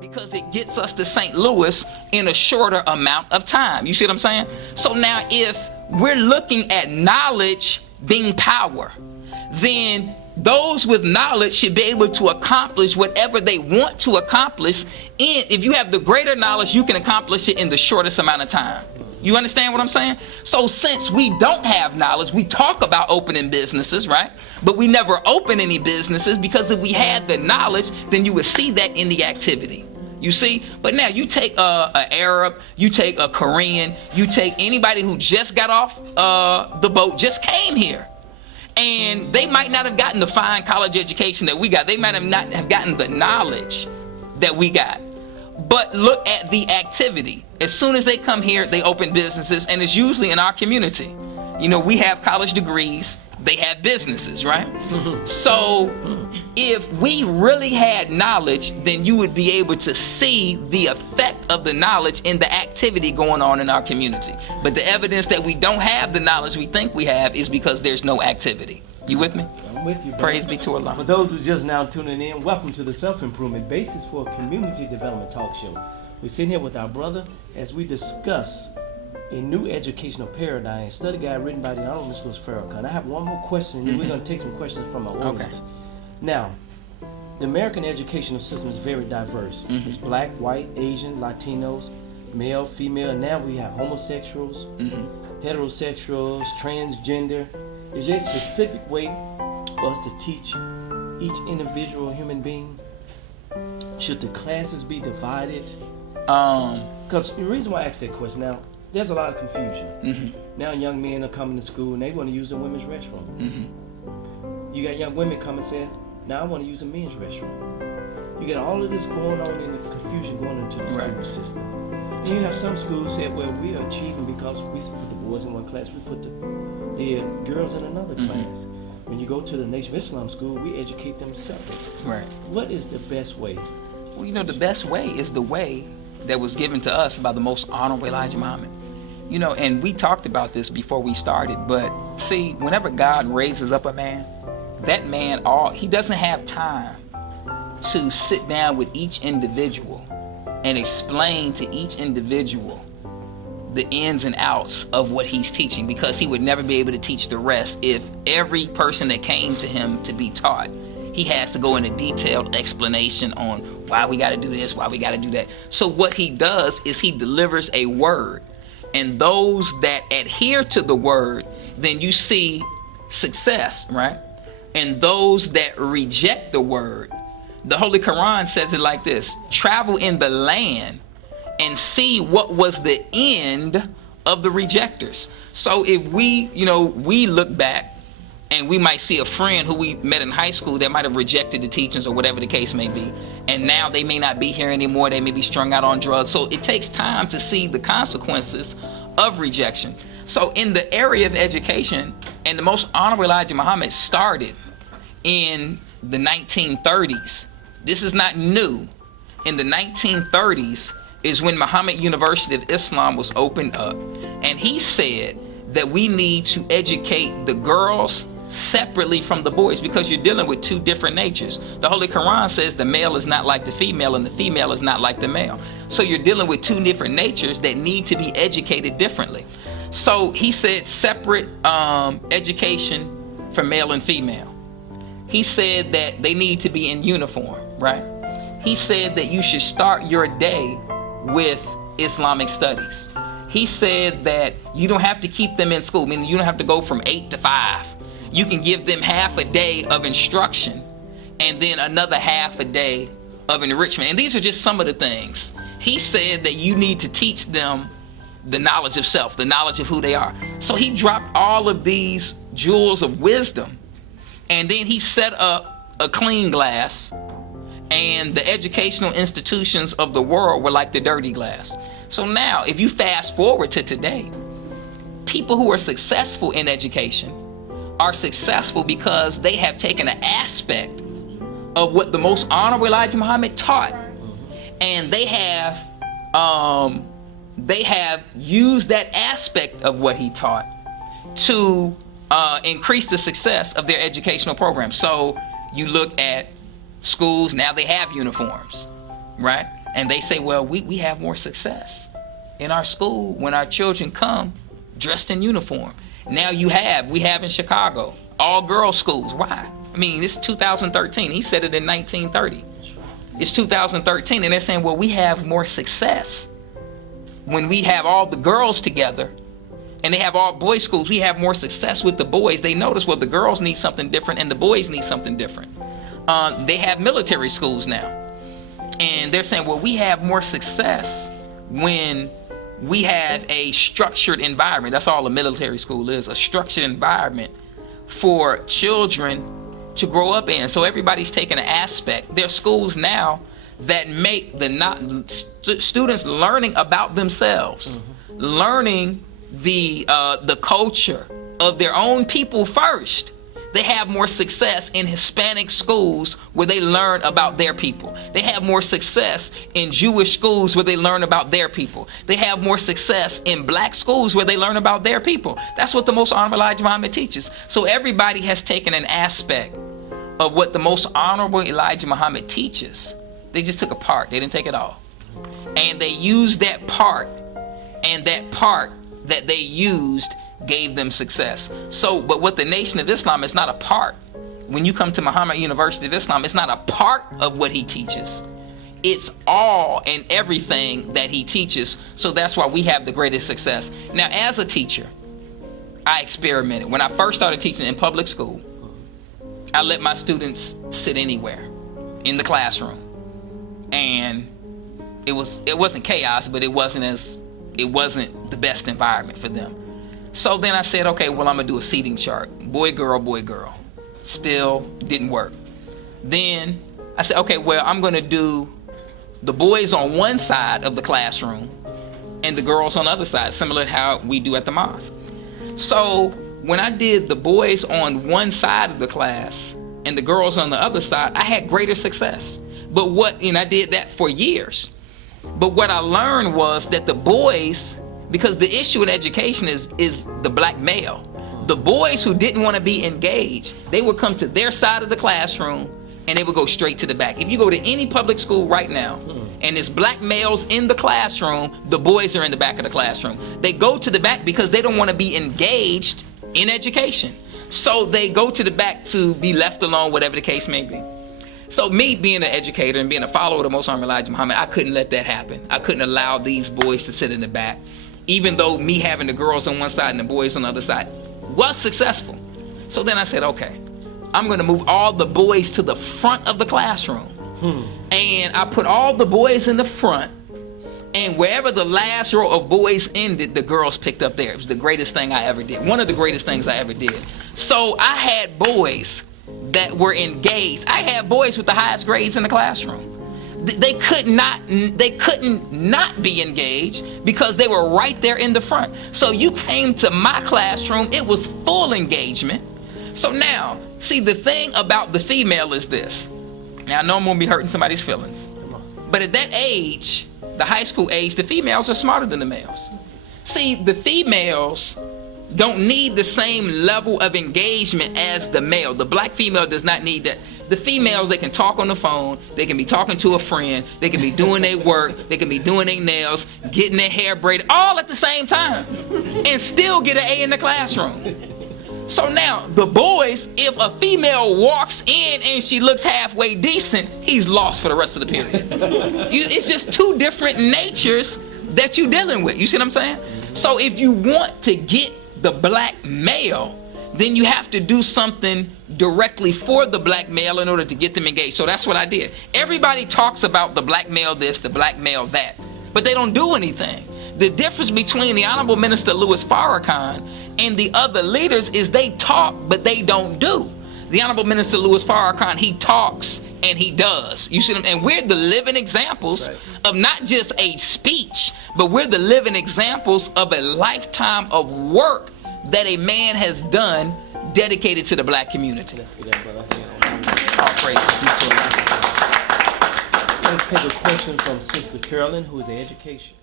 because it gets us to St. Louis in a shorter amount of time. You see what I'm saying? So now if we're looking at knowledge being power, then those with knowledge should be able to accomplish whatever they want to accomplish. And if you have the greater knowledge, you can accomplish it in the shortest amount of time. You understand what I'm saying? So since we don't have knowledge, we talk about opening businesses, right? But we never open any businesses, because if we had the knowledge, then you would see that in the activity. You see? But now you take an Arab, you take a Korean, you take anybody who just got off the boat, just came here. And they might not have gotten the fine college education that we got. They might have not have gotten the knowledge that we got. But look at the activity. As soon as they come here, they open businesses, and it's usually in our community. You know, we have college degrees, they have businesses, right? So if we really had knowledge, then you would be able to see the effect of the knowledge in the activity going on in our community. But the evidence that we don't have the knowledge we think we have is because there's no activity. You with me? I'm with you, brother. Praise be to Allah. For those who just now tuning in, welcome to the Self-Improvement Basis for Community Development Talk Show. We're sitting here with our brother as we discuss a new educational paradigm, study guide written by the Honorable Mr. Farrakhan. I have one more question, and then we're going to take some questions from our audience. Okay. Now, the American educational system is very diverse. It's black, white, Asian, Latinos, male, female, and now we have homosexuals, heterosexuals, transgender. Is there a specific way for us to teach each individual human being? Should the classes be divided? Because the reason why I asked that question, now, there's a lot of confusion. Now young men are coming to school and they want to use the women's restroom. You got young women coming saying, now I want to use the men's restroom. You got all of this going on in the confusion going into the school system. And you have some schools say, well, we are achieving because we put the boys in one class, we put the girls in another class. When you go to the Nation of Islam school, we educate them separately. Right. What is the best way? Well, you know, the best way is the way that was given to us by the most honorable Elijah Muhammad. You know, and we talked about this before we started, but see, whenever God raises up a man, that man, he doesn't have time to sit down with each individual and explain to each individual the ins and outs of what he's teaching, because he would never be able to teach the rest. If every person that came to him to be taught, he has to go into detailed explanation on why we got to do this, why we got to do that. So what he does is he delivers a word, and those that adhere to the word, then you see success, right? And those that reject the word, the Holy Quran says it like this: travel in the land and see what was the end of the rejectors. So if we look back and we might see a friend who we met in high school that might have rejected the teachings or whatever the case may be, and now they may not be here anymore, they may be strung out on drugs. So it takes time to see the consequences of rejection. So in the area of education, and the most honorable Elijah Muhammad started in the 1930s. This is not new. In the 1930s is when Muhammad University of Islam was opened up, and he said that we need to educate the girls separately from the boys, because you're dealing with two different natures. The Holy Quran says the male is not like the female and the female is not like the male. So you're dealing with two different natures that need to be educated differently. So he said separate education for male and female. He said that they need to be in uniform, right? He said that you should start your day with Islamic studies. He said that you don't have to keep them in school, meaning you don't have to go from 8 to 5. You can give them half a day of instruction and then another half a day of enrichment. And these are just some of the things. He said that you need to teach them the knowledge of self, the knowledge of who they are. So he dropped all of these jewels of wisdom, and then he set up a clean glass, and the educational institutions of the world were like the dirty glass. So now, if you fast forward to today, people who are successful in education are successful because they have taken an aspect of what the most honorable Elijah Muhammad taught, and they have used that aspect of what he taught to increase the success of their educational program. So you look at schools, now they have uniforms, right? And they say, well, we have more success in our school when our children come dressed in uniform. Now we have in Chicago, all girls schools. Why? I mean, it's 2013. He said it in 1930. It's 2013, and they're saying, well, we have more success when we have all the girls together, and they have all boys schools. We have more success with the boys. They notice, well, the girls need something different and the boys need something different. They have military schools now, and they're saying, well, we have more success when we have a structured environment. That's all a military school is, a structured environment for children to grow up in. So everybody's taking an aspect. There are schools now that make the students learning about themselves, learning the culture of their own people first. They have more success in Hispanic schools where they learn about their people. They have more success in Jewish schools where they learn about their people. They have more success in black schools where they learn about their people. That's what the Most Honorable Elijah Muhammad teaches. So everybody has taken an aspect of what the Most Honorable Elijah Muhammad teaches. They just took a part. They didn't take it all. And they used that part, and that part that they used gave them success. So, but what the Nation of Islam is not a part. When you come to Muhammad University of Islam, it's not a part of what he teaches. It's all and everything that he teaches. So that's why we have the greatest success. Now, as a teacher, I experimented. When I first started teaching in public school, I let my students sit anywhere in the classroom. And it wasn't chaos, but it wasn't the best environment for them. So then I said, okay, well, I'm gonna do a seating chart. Boy, girl, boy, girl. Still didn't work. Then I said, okay, well, I'm gonna do the boys on one side of the classroom and the girls on the other side, similar to how we do at the mosque. So when I did the boys on one side of the class and the girls on the other side, I had greater success. And I did that for years. But what I learned was that the boys, because the issue in education is the black male. The boys who didn't want to be engaged, they would come to their side of the classroom and they would go straight to the back. If you go to any public school right now and there's black males in the classroom, the boys are in the back of the classroom. They go to the back because they don't want to be engaged in education. So they go to the back to be left alone, whatever the case may be. So me being an educator and being a follower of the Most Honorable Elijah Muhammad, I couldn't let that happen. I couldn't allow these boys to sit in the back, even though me having the girls on one side and the boys on the other side was successful. So then I said, okay, I'm going to move all the boys to the front of the classroom. And I put all the boys in the front, and wherever the last row of boys ended, the girls picked up there. It was the greatest thing I ever did. One of the greatest things I ever did. So I had boys that were engaged. I had boys with the highest grades in the classroom. They couldn't not be engaged because they were right there in the front. So you came to my classroom, it was full engagement. So now, see, the thing about the female is this. Now I know I'm gonna be hurting somebody's feelings, but at that age, the high school age, the females are smarter than the males. See, the females don't need the same level of engagement as the male. The black female does not need that. The females, they can talk on the phone, they can be talking to a friend, they can be doing their work, they can be doing their nails, getting their hair braided, all at the same time, and still get an A in the classroom. So now, the boys, if a female walks in and she looks halfway decent, he's lost for the rest of the period. It's just two different natures that you're dealing with. You see what I'm saying? So if you want to get the black male, then you have to do something directly for the black male in order to get them engaged. So that's what I did. Everybody talks about the black male this, the black male that, but they don't do anything. The difference between the Honorable Minister Louis Farrakhan and the other leaders is they talk, but they don't do. The Honorable Minister Louis Farrakhan, he talks and he does. You see them? And we're the living examples of not just a speech, but we're the living examples of a lifetime of work that a man has done dedicated to the black community. All praises due to Allah. Let's take a question from Sister Carolyn, who is in education.